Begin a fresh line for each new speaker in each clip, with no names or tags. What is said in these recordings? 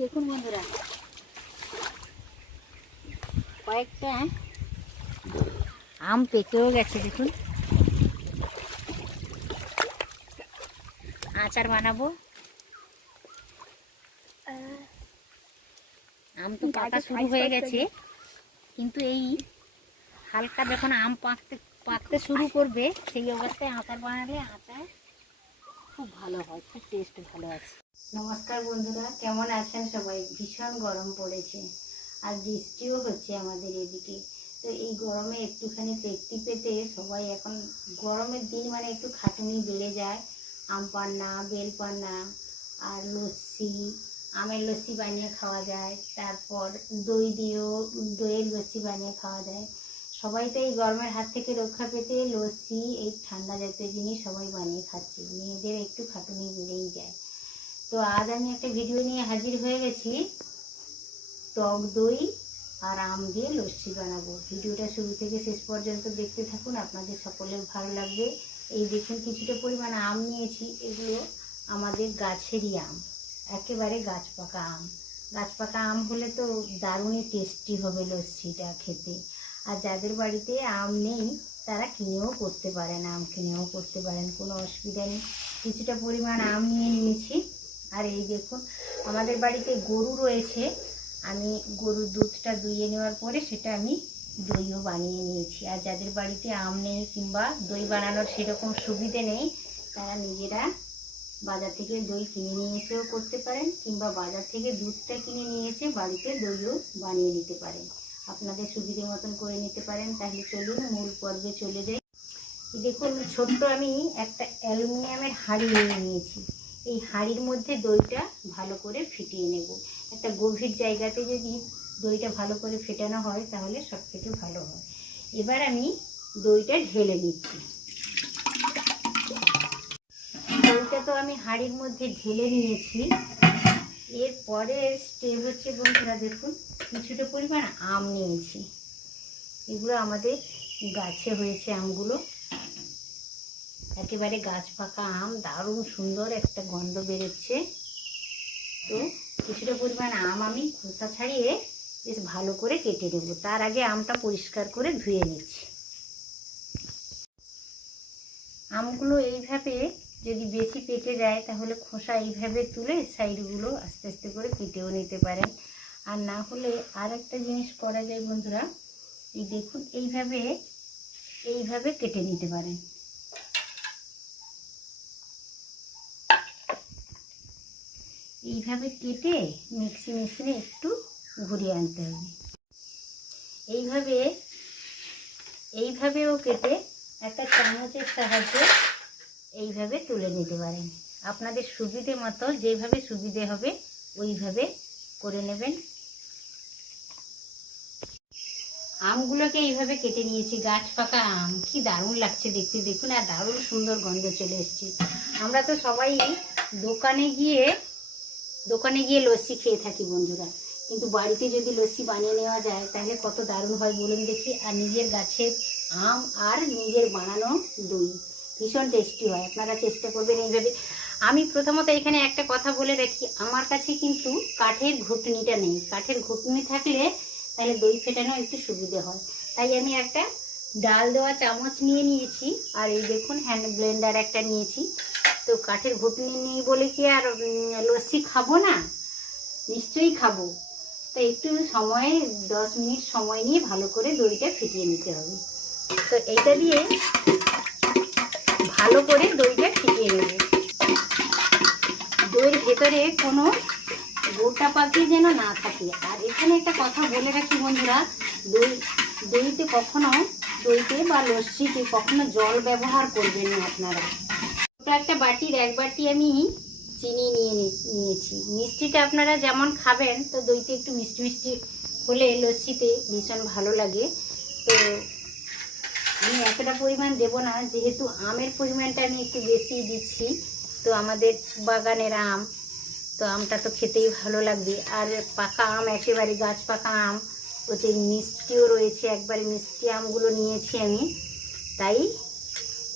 দেখুন বন্ধুরা। কয়েকটা আম পেকেও গেছে দেখুন। আচার বানাবো। আম তো পাকা শুরু হয়ে গেছে। কিন্তু এই হালকা যখন আম পাকতে পাকতে শুরু করবে সেই অবস্থায় আচার বানালে আচার খুব ভালো হয়, খুব টেস্ট ভালো আছে। নমস্কার বন্ধুরা, কেমন আছেন সবাই? ভীষণ গরম পড়েছে, আর বৃষ্টিও হচ্ছে আমাদের এদিকে। তো এই গরমে একটুখানি তৃপ্তি পেতে সবাই এখন, গরমের দিন মানে একটু খাটুনি বেড়ে যায়। আম পান্না, বেল পান্না, আর লস্যি, আমের লস্যি বানিয়ে খাওয়া যায়। তারপর দই দিয়েও দইয়ের লস্যি বানিয়ে খাওয়া যায়। সবাই তো এই গরমের হাত থেকে রক্ষা পেতে লস্যি, এই ঠান্ডা জাতীয় জিনিস সবাই বানিয়ে খাচ্ছে। মেয়েদের একটু খাটুনি বেড়েই যায়। তো আজ আমি একটা ভিডিও নিয়ে হাজির হয়ে গেছি। টক দই আর আম দিয়ে লস্যি বানাবো। ভিডিওটা শুরু থেকে শেষ পর্যন্ত দেখতে থাকুন, আপনাদের সকলের ভালো লাগবে। এই দেখুন কিছুটা পরিমাণ আম নিয়েছি। এগুলো আমাদের গাছেরই আম, একেবারে গাছ পাকা আম। গাছ পাকা আম হলে তো দারুণই টেস্টি হবে লস্যিটা খেতে। আর যাদের বাড়িতে আম নেই, তারা কিনেও করতে পারেন, আম কিনেও করতে পারেন, কোনো অসুবিধা নেই। কিছুটা পরিমাণ আম নিয়ে নিয়েছি। আর এই দেখুন, আমাদের বাড়িতে গরু রয়েছে। আমি গরুর দুধটা দুইয়ে নেওয়ার পরে সেটা আমি দইও বানিয়ে নিয়েছি। আর যাদের বাড়িতে আম নেই কিংবা দই বানানোর সেরকম সুবিধে নেই, তারা নিজেরা বাজার থেকে দই কিনে নিয়ে এসেও করতে পারেন, কিংবা বাজার থেকে দুধটা কিনে নিয়ে এসে বাড়িতে দইও বানিয়ে নিতে পারেন। আপনাদের সুবিধে মতন করে নিতে পারেন, তাহলে চলুন মূল পর্বে চলে যাই। দেখুন, ছোট্ট আমি একটা অ্যালুমিনিয়ামের হাঁড়ি নিয়ে নিয়েছি। এই হাঁড়ির মধ্যে দইটা ভালো করে ফিটিয়ে নেব। একটা গভীর জায়গাতে যদি দইটা ভালো করে ফেটানো হয়, তাহলে সব থেকে ভালো হয়। এবার আমি দইটা ঢেলে নিচ্ছি। দইটা তো আমি হাঁড়ির মধ্যে ঢেলে নিয়েছি। এর পরের স্টেপ হচ্ছে, বন্ধুরা দেখুন কিছুটা পরিমাণ আম নিয়েছি। এগুলো আমাদের গাছে হয়েছে আমগুলো। একেবারে গাছ পাকা আম, দারুণ সুন্দর একটা গন্ধ বেরোচ্ছে। তো কিছুটা পরিমাণ আম আমি খোসা ছাড়িয়ে বেশ ভালো করে কেটে নেব। তার আগে আমটা পরিষ্কার করে ধুয়ে নিচ্ছি। আমগুলো এইভাবে যদি বেশি পেকে যায়, তাহলে খোসা এইভাবে তুলে সাইডগুলো আস্তে আস্তে করে কেটেও নিতে পারেন। আর না হলে আর একটা জিনিস করা যায় বন্ধুরা, এই দেখুন, এইভাবে এইভাবে কেটে নিতে পারেন। এইভাবে কেটে মিক্সি মেশিনে একটু ঘুরিয়ে আনতে হবে। এইভাবে, এইভাবেও কেটে একটা চামচের সাহায্যে এইভাবে তুলে নিতে পারেন। আপনাদের সুবিধে মতো, যেভাবে সুবিধে হবে, ওইভাবে করে নেবেন। আমগুলোকে এইভাবে কেটে নিয়েছি, গাছ পাকা আম, কি দারুণ লাগছে দেখতে। দেখুন, আর দারুণ সুন্দর গন্ধ চলে এসছে। আমরা তো সবাই দোকানে গিয়ে দোকানে গিয়ে লস্যি খেয়ে থাকি বন্ধুরা। কিন্তু বাড়িতে যদি লস্যি বানিয়ে নেওয়া যায়, তাহলে কত দারুণ হয় বলুন দেখি। আর নিজের গাছের আম আর নিজের বানানো দই। ভীষণ টেস্টি হয়, আপনারা চেষ্টা করবেন এইভাবে। আমি প্রথমত এখানে একটা কথা বলে রাখি, আমার কাছে কিন্তু কাঠের ঘুটনিটা নেই। কাঠের ঘুটনি থাকলে তাহলে দই ফেটানো একটু সুবিধে হয়। তাই আমি একটা ডাল দেওয়া চামচ নিয়ে নিয়েছি, আর এই দেখুন হ্যান্ড ব্লেন্ডার একটা নিয়েছি। তো কাঠের ঘুটনি নেই বলে কি আর লস্যি খাব না? নিশ্চয়ই খাব। তো একটু সময়, দশ মিনিট সময় নিয়ে ভালো করে দইটা ফিটিয়ে নিতে হবে। তো এইটা দিয়ে ভালো করে দইটা ফিটিয়ে নেব। দইয়ের ভেতরে কোনো গোটা পাখি যেন না থাকে। আর এখানে একটা কথা বলে রাখি বন্ধুরা, দই দইতে কখনো দইতে বা লস্যিতে কখনো জল ব্যবহার করবেন না আপনারা। ছোটো একটা বাটির এক বাটি আমি চিনি নিয়ে নিয়েছি। মিষ্টিটা আপনারা যেমন খাবেন, তো দইতে একটু মিষ্টি মিষ্টি হলে লস্যিতে ভীষণ ভালো লাগে। তো আমি এতটা পরিমাণ দেব না, যেহেতু আমের পরিমাণটা আমি একটু বেশি দিচ্ছি, তো আমাদের বাগানের আম তো আমটা তো খেতেই ভালো লাগবে। আর পাকা আম, একেবারে গাছ পাকা আম, ওতে মিষ্টিও রয়েছে। একবারে মিষ্টি আমগুলো নিয়েছি আমি। তাই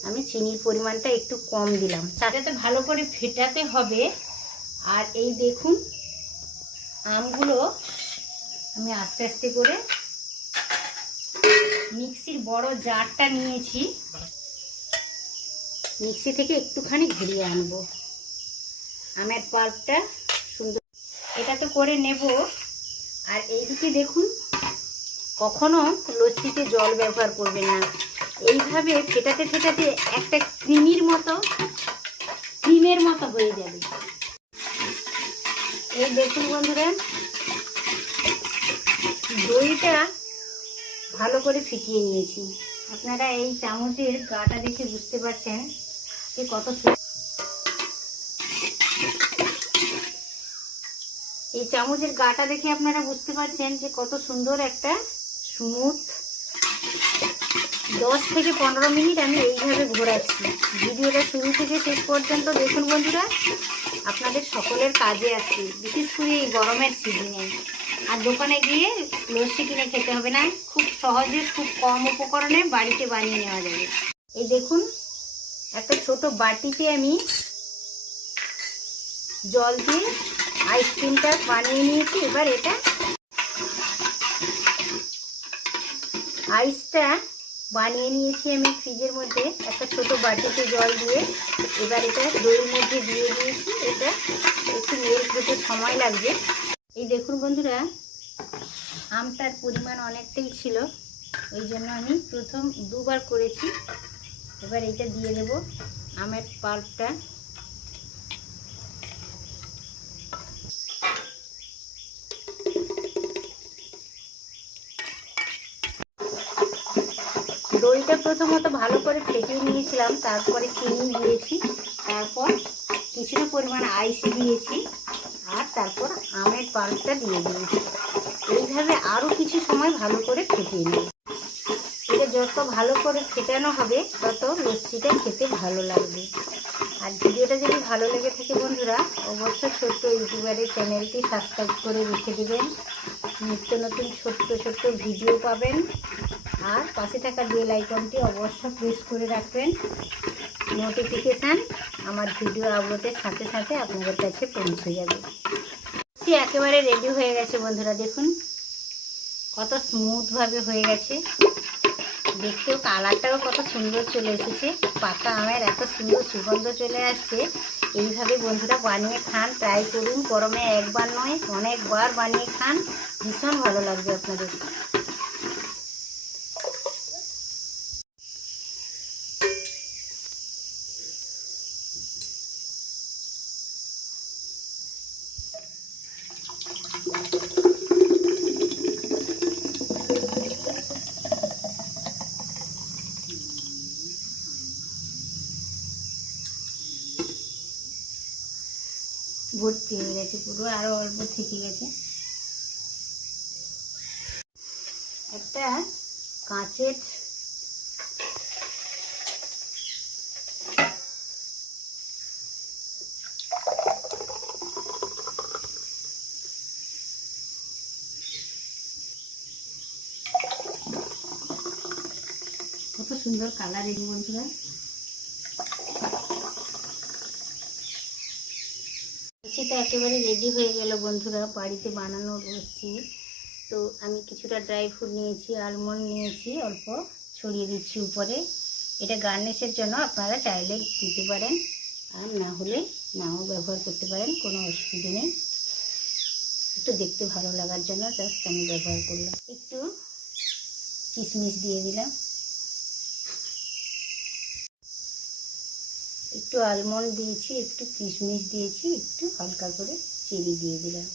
আমি চিনির পরিমাণটা একটু কম দিলাম। চাটাতে ভালো করে ফেটাতে হবে। আর এই দেখুন, আমগুলো আমি আস্তে আস্তে করে মিক্সির বড় জারটা নিয়েছি। মিক্সি থেকে একটুখানি ঘুরিয়ে আনব। আমের পাল্পটা সুন্দর। এটা তো করে নেব। আর এইদিকে দেখুন, কখনো লস্যিতে জল ব্যবহার করবে না। এইভাবে ফেটাতে ফেটাতে একটা ক্রিমির মতো, ক্রিমের মতো হয়ে যাবে। এই দেখুন বন্ধুরা, দইটা ভালো করে ফিটিয়ে নিয়েছি। আপনারা এই চামচের গাটা দেখে বুঝতে পারছেন যে কত এই চামচের গাটা দেখে আপনারা বুঝতে পারছেন যে কত সুন্দর একটা স্মুথ দশ থেকে পনেরো মিনিট আমি এইভাবে ঘোরাচ্ছি। ভিডিওটা শুরু থেকে শেষ পর্যন্ত দেখুন বন্ধুরা। আপনাদের সকলের কাজে আসছে বিশেষ করে এই গরমের সিজনে আর দোকানে গিয়ে লস্যি কিনে খেতে হবে না, খুব সহজে, খুব কম উপকরণে বাড়িতে বানিয়ে নেওয়া যাবে। এই দেখুন, একটা ছোট বাটিতে আমি জল দিয়ে আইসক্রিমটা বানিয়ে নিয়েছি, এবার এটা আইসটা বানিয়ে নিয়েছি আমি ফ্রিজের মধ্যে, একটা ছোট বাটিতে জল দিয়ে। এবার এটা দইয়ের মধ্যে দিয়ে দিয়েছি, এটা একটু মেল্ট হতে সময় লাগবে। এই দেখুন বন্ধুরা, আমটার পরিমাণ অনেকটাই ছিল ওই জন্য আমি প্রথম দুবার করেছি। এবার এটা দিয়ে দেব, আমের পাল্পটা দইটা প্রথমত ভালো করে ফেটিয়ে নিয়েছিলাম, তারপরে চিনি দিয়েছি, তারপর কিছুটা পরিমাণ আইস দিয়েছি, আর তারপর আমের পাল্পটা দিয়ে দিয়েছি। এইভাবে আরও কিছু সময় ভালো করে ফেটিয়ে নিই এটা যত ভালো করে ফেটানো হবে, তত লস্যিটা খেতে ভালো লাগবে। আর ভিডিওটা যদি ভালো লেগে থাকে বন্ধুরা, অবশ্যই ছোট্ট ইউটিউবারের চ্যানেলটি সাবস্ক্রাইব করে রেখে দেবেন। নিত্য নতুন ছোট্ট ছোট্ট ভিডিও পাবেন। আর পাশে থাকা বেল আইকনটি অবশ্যই প্রেস করে রাখবেন। নোটিফিকেশান আমার ভিডিও আপলোডের সাথে সাথে আপনাদের কাছে পৌঁছে যাবে। সে একেবারে রেডি হয়ে গেছে বন্ধুরা, দেখুন। কত স্মুথভাবে হয়ে গেছে। দেখতেও কালারটাও কত সুন্দর চলে এসেছে। পাকা আমের এত সুন্দর সুগন্ধ চলে আসছে। এইভাবে বন্ধুরা বানিয়ে খান ট্রাই করুন। গরমে একবার নয়, অনেকবার বানিয়ে খান। ভীষণ ভালো লাগবে আপনাদের। ভর্তি হয়ে গেছে পুরো আরও অল্প থেকে গেছে। একটা কাঁচের কত সুন্দর কালার বন্ধুরা। লস্যিটা একেবারে রেডি হয়ে গেল বন্ধুরা, বাড়িতে বানানো লস্যি তো আমি কিছুটা ড্রাই ফ্রুট নিয়েছি আলমন্ড নিয়েছি, অল্প ছড়িয়ে দিচ্ছি উপরে। এটা গার্নিশের জন্য আপনারা চাইলে দিতে পারেন, আর না হলে নাও ব্যবহার করতে পারেন, কোনো অসুবিধে নেই। একটু দেখতে ভালো লাগার জন্য জাস্ট আমি ব্যবহার করলাম। একটু কিশমিশ দিয়ে দিলাম। একটু আলমন্ড দিয়েছি একটু কিশমিশ দিয়েছি একটু হালকা করে চিনি দিয়ে দিলাম।